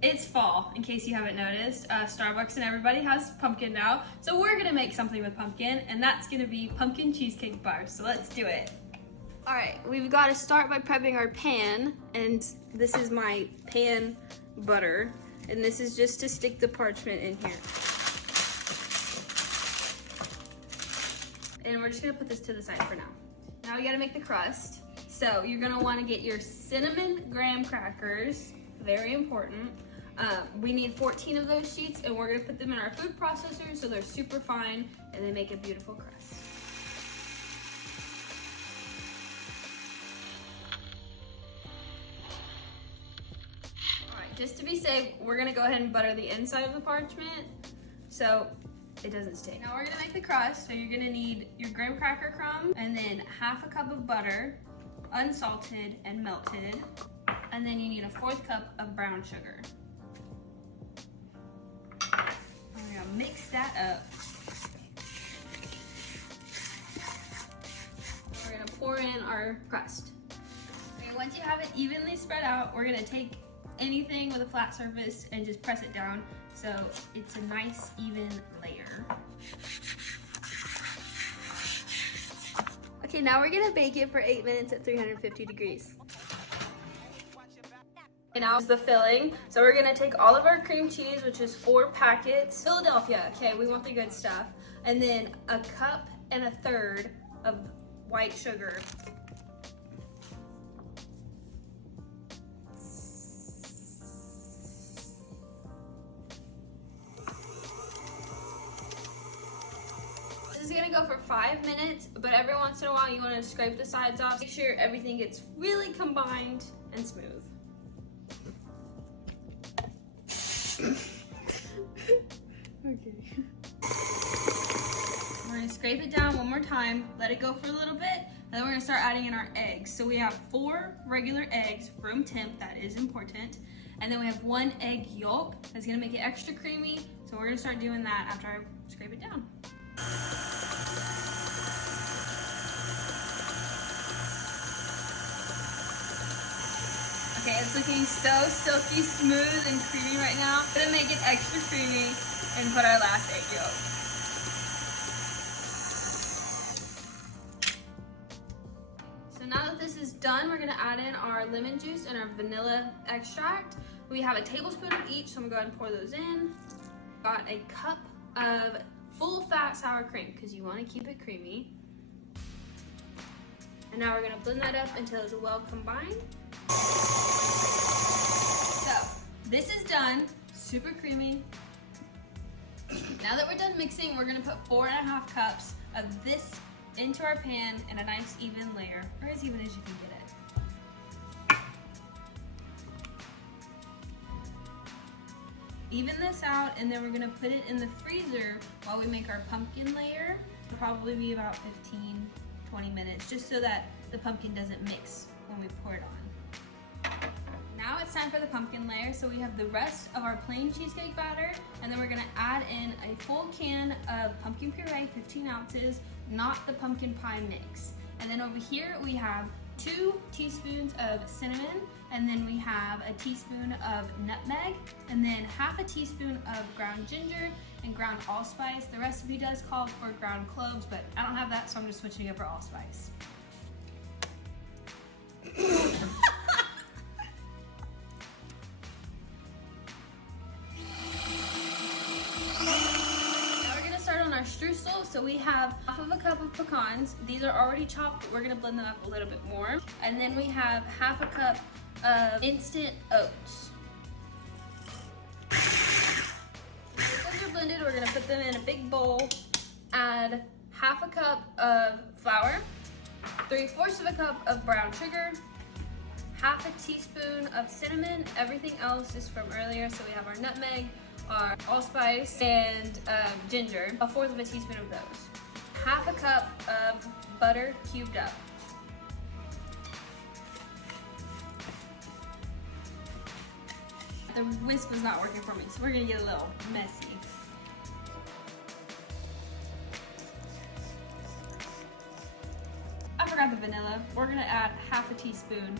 It's fall, in case you haven't noticed. Starbucks and everybody has pumpkin now. So we're gonna make something with pumpkin, and that's gonna be pumpkin cheesecake bars. So let's do it. All right, we've got to start by prepping our pan, and this is my pan butter, and this is just to stick the parchment in here. And we're just gonna put this to the side for now. Now we gotta make the crust. So you're gonna wanna get your cinnamon graham crackers, very important. We need 14 of those sheets, and we're gonna put them in our food processor so they're super fine and they make a beautiful crust. All right, just to be safe, we're gonna go ahead and butter the inside of the parchment so it doesn't stick. Now we're gonna make the crust, so you're gonna need your graham cracker crumb and then half a cup of butter, unsalted and melted, and then you need a 1/4 cup of brown sugar. We're gonna mix that up. We're gonna pour in our crust. Okay, once you have it evenly spread out, we're gonna take anything with a flat surface and just press it down so it's a nice even layer. Okay, now we're gonna bake it for 8 minutes at 350 degrees. And now is the filling. So we're gonna take all of our cream cheese, which is 4 packets, Philadelphia, okay, we want the good stuff, and then 1.3 cups of white sugar. This is gonna go for 5 minutes, but every once in a while you wanna scrape the sides off. Make sure everything gets really combined and smooth. Okay. We're gonna scrape it down one more time, let it go for a little bit, and then we're gonna start adding in our eggs. So we have 4 regular eggs, room temp, that is important. And then we have 1 egg yolk that's gonna make it extra creamy. So we're gonna start doing that after I scrape it down. Okay, it's looking so silky smooth and creamy right now. I'm gonna make it extra creamy and put our last egg yolk. So now that this is done, we're gonna add in our lemon juice and our vanilla extract. We have a tablespoon of each, so I'm gonna go ahead and pour those in. Got a cup of full fat sour cream because you wanna keep it creamy. And now we're gonna blend that up until it's well combined. So this is done, super creamy. Now that we're done mixing, we're gonna put 4.5 cups of this into our pan in a nice even layer, or as even as you can get it. Even this out, and then we're gonna put it in the freezer while we make our pumpkin layer. It'll probably be about 15-20 minutes, just so that the pumpkin doesn't mix when we pour it on. Now it's time for the pumpkin layer. So we have the rest of our plain cheesecake batter, and then we're gonna add in a full can of pumpkin puree, 15 ounces, not the pumpkin pie mix. And then over here we have 2 teaspoons of cinnamon, and then we have a teaspoon of nutmeg, and then half a teaspoon of ground ginger and ground allspice. The recipe does call for ground cloves, but I don't have that, so I'm just switching it for allspice. Our streusel, so we have half of a cup of pecans. These are already chopped, but we're gonna blend them up a little bit more. And then we have half a cup of instant oats. Once they're blended, we're gonna put them in a big bowl, add half a cup of flour, 3/4 of a cup of brown sugar, half a teaspoon of cinnamon. Everything else is from earlier, so we have our nutmeg, our allspice, and ginger, 1/4 of a teaspoon of those. Half a cup of butter cubed up. The whisk was not working for me, so we're gonna get a little messy. I forgot the vanilla. We're gonna add half a teaspoon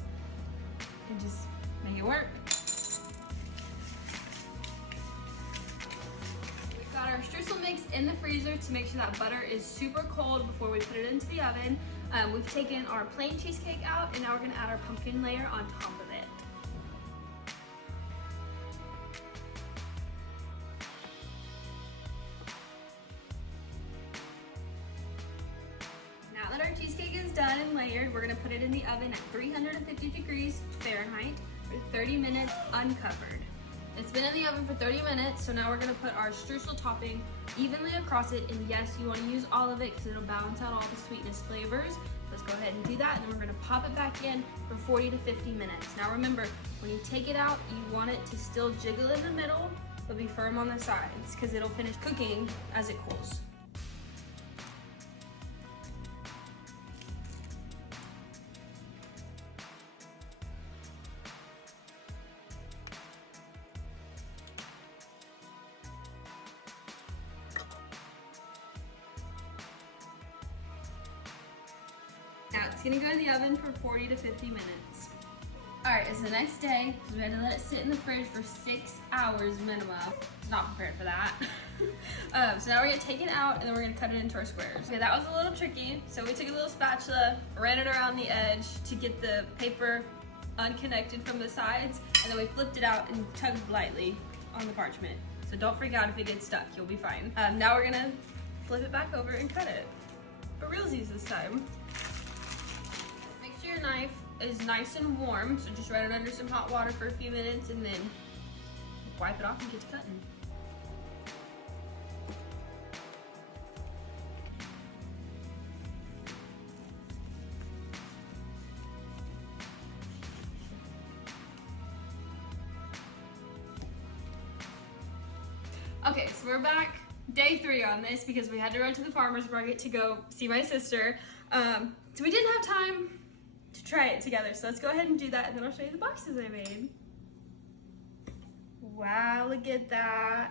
and just make it work. streusel mix in the freezer to make sure that butter is super cold before we put it into the oven. We've taken our plain cheesecake out, and now we're gonna add our pumpkin layer on top of it. Now that our cheesecake is done and layered, we're gonna put it in the oven at 350 degrees Fahrenheit for 30 minutes uncovered. It's been in the oven for 30 minutes, so now we're gonna put our streusel topping evenly across it, and yes, you wanna use all of it because it'll balance out all the sweetness flavors. Let's go ahead and do that, and then we're gonna pop it back in for 40 to 50 minutes. Now remember, when you take it out, you want it to still jiggle in the middle, but be firm on the sides because it'll finish cooking as it cools. Now it's gonna go to the oven for 40 to 50 minutes. All right, it's the next day, because we had to let it sit in the fridge for 6 hours minimum. It's not prepared for that. So now we're gonna take it out, and then we're gonna cut it into our squares. Okay, that was a little tricky. So we took a little spatula, ran it around the edge to get the paper unconnected from the sides, and then we flipped it out and tugged lightly on the parchment. So don't freak out if it gets stuck, you'll be fine. Now we're gonna flip it back over and cut it. For realsies this time. Make sure your knife is nice and warm, so just run it under some hot water for a few minutes and then wipe it off and get to cutting. Okay, so we're back day 3 on this because we had to run to the farmer's market to go see my sister. So we didn't have time to try it together, so let's go ahead and do that, and then I'll show you the boxes I made. Wow, look at that.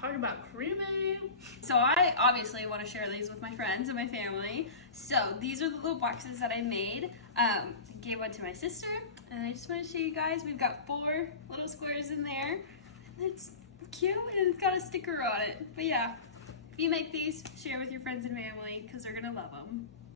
Talk about creamy. So I obviously want to share these with my friends and my family. So these are the little boxes that I made. I gave one to my sister, and I just want to show you guys. We've got 4 little squares in there. And it's cute, and it's got a sticker on it. But yeah, if you make these, share with your friends and family because they're gonna love them.